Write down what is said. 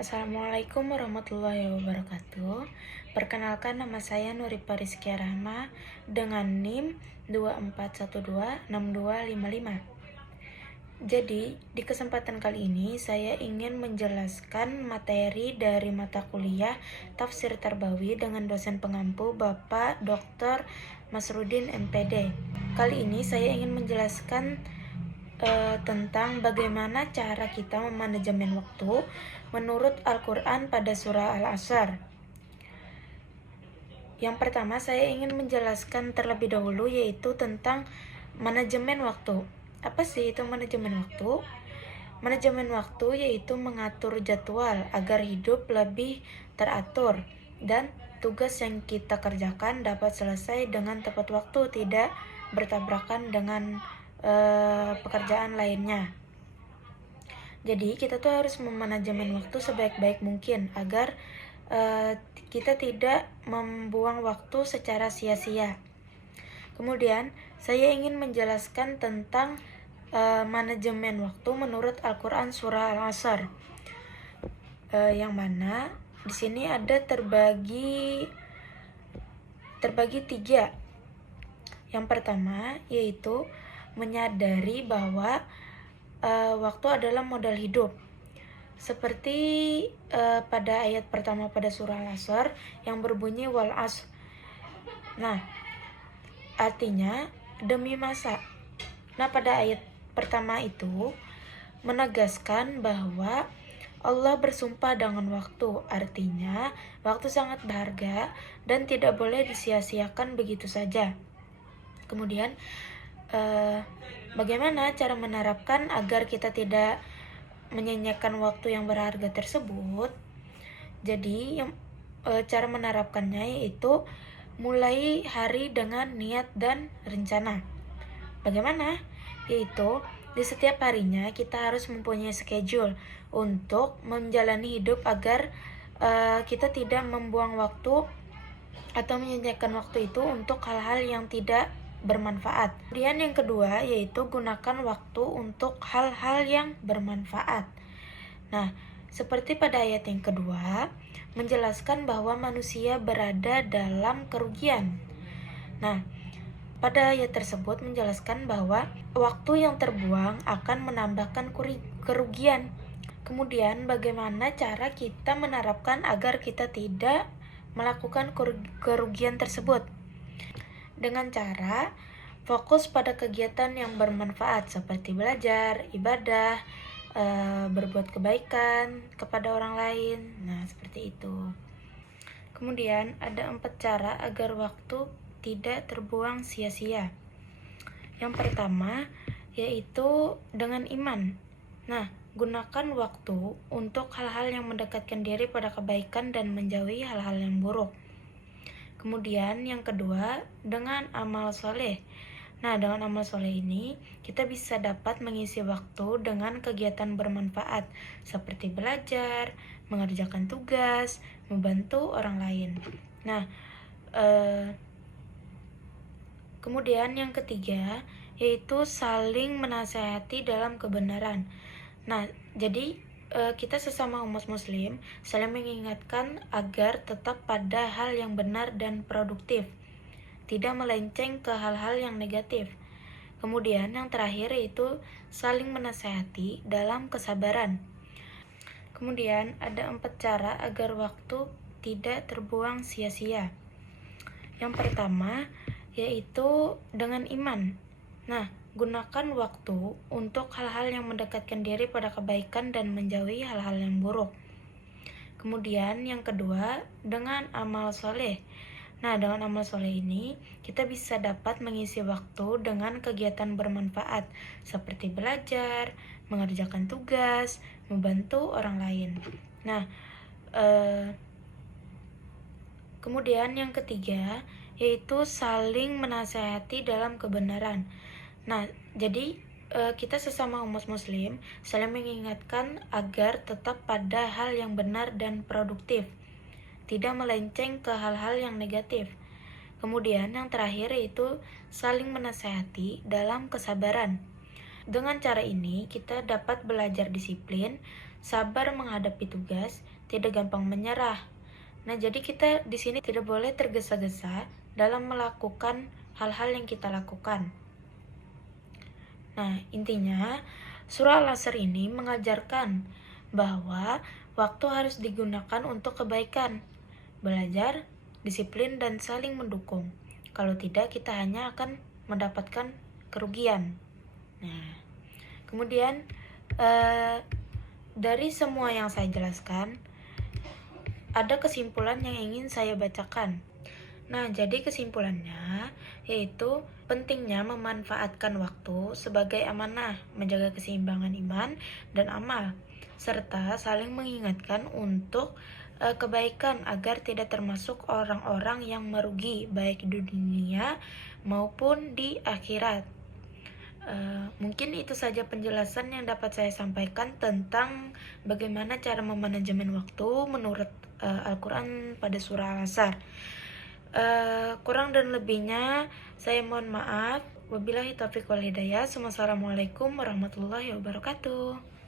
Assalamualaikum warahmatullahi wabarakatuh. Perkenalkan, nama saya Nuripa Rizkia Rahma dengan NIM 24126255. Jadi, di kesempatan kali ini saya ingin menjelaskan materi dari mata kuliah Tafsir Tarbawi dengan dosen pengampu Bapak Dr. Masrudin MPD. Kali ini saya ingin menjelaskan tentang bagaimana cara kita memanajemen waktu menurut Al-Quran pada surah Al-Asr. Yang pertama, saya ingin menjelaskan terlebih dahulu yaitu tentang manajemen waktu. Apa sih itu manajemen waktu? Manajemen waktu yaitu mengatur jadwal agar hidup lebih teratur dan tugas yang kita kerjakan dapat selesai dengan tepat waktu, tidak bertabrakan dengan pekerjaan lainnya. Jadi kita tuh harus memanajemen waktu sebaik-baik mungkin agar kita tidak membuang waktu secara sia-sia. Kemudian saya ingin menjelaskan tentang manajemen waktu menurut Al-Quran surah Al-Asr, yang mana di sini ada terbagi 3. Yang pertama yaitu menyadari bahwa waktu adalah modal hidup. Seperti pada ayat pertama pada surah Al-Asr yang berbunyi wal asr. Nah, artinya demi masa. Nah, pada ayat pertama itu menegaskan bahwa Allah bersumpah dengan waktu. Artinya, waktu sangat berharga dan tidak boleh disia-siakan begitu saja. Kemudian, bagaimana cara menerapkan agar kita tidak menyanyiakan waktu yang berharga tersebut? Jadi, cara menerapkannya yaitu mulai hari dengan niat dan rencana. Bagaimana? Yaitu di setiap harinya kita harus mempunyai schedule untuk menjalani hidup agar kita tidak membuang waktu atau menyanyiakan waktu itu untuk hal-hal yang tidak bermanfaat. Kemudian yang kedua yaitu gunakan waktu untuk hal-hal yang bermanfaat. Nah, seperti pada ayat yang kedua menjelaskan bahwa manusia berada dalam kerugian. Nah, pada ayat tersebut menjelaskan bahwa waktu yang terbuang akan menambahkan kerugian. Kemudian bagaimana cara kita menerapkan agar kita tidak melakukan kerugian tersebut? Dengan cara fokus pada kegiatan yang bermanfaat seperti belajar, ibadah, berbuat kebaikan kepada orang lain. Nah, seperti itu. Kemudian ada 4 cara agar waktu tidak terbuang sia-sia. Yang pertama yaitu dengan iman. Nah, gunakan waktu untuk hal-hal yang mendekatkan diri pada kebaikan dan menjauhi hal-hal yang buruk. Kemudian yang kedua dengan amal soleh. Nah, dengan amal soleh ini kita bisa dapat mengisi waktu dengan kegiatan bermanfaat seperti belajar, mengerjakan tugas, membantu orang lain. Nah, kemudian yang ketiga yaitu saling menasehati dalam kebenaran. Nah, jadi kita sesama umat muslim saling mengingatkan agar tetap pada hal yang benar dan produktif, tidak melenceng ke hal-hal yang negatif. Kemudian yang terakhir yaitu saling menasehati dalam kesabaran. Kemudian ada 4 cara agar waktu tidak terbuang sia-sia. Yang pertama yaitu dengan iman. Nah, gunakan waktu untuk hal-hal yang mendekatkan diri pada kebaikan dan menjauhi hal-hal yang buruk. Kemudian yang kedua dengan amal soleh. Nah, dengan amal soleh ini kita bisa dapat mengisi waktu dengan kegiatan bermanfaat seperti belajar, mengerjakan tugas, membantu orang lain. Nah, kemudian yang ketiga yaitu saling menasehati dalam kebenaran. Nah, jadi kita sesama umat muslim saling mengingatkan agar tetap pada hal yang benar dan produktif, tidak melenceng ke hal-hal yang negatif. Kemudian yang terakhir yaitu saling menasehati dalam kesabaran. Dengan cara ini kita dapat belajar disiplin sabar menghadapi tugas, tidak gampang menyerah. Nah, jadi kita di sini tidak boleh tergesa-gesa dalam melakukan hal-hal yang kita lakukan. Nah, intinya surah Al-Asr ini mengajarkan bahwa waktu harus digunakan untuk kebaikan, belajar, disiplin, dan saling mendukung. Kalau tidak, kita hanya akan mendapatkan kerugian. Nah, kemudian dari semua yang saya jelaskan, ada kesimpulan yang ingin saya bacakan. Nah, jadi kesimpulannya yaitu pentingnya memanfaatkan waktu sebagai amanah, menjaga keseimbangan iman dan amal, serta saling mengingatkan untuk kebaikan agar tidak termasuk orang-orang yang merugi baik di dunia maupun di akhirat. Mungkin itu saja penjelasan yang dapat saya sampaikan tentang bagaimana cara memanajemen waktu menurut Al-Quran pada surah Al-Asr. Kurang dan lebihnya saya mohon maaf. Wabillahi taufiq wal hidayah. Wassalamualaikum warahmatullahi wabarakatuh.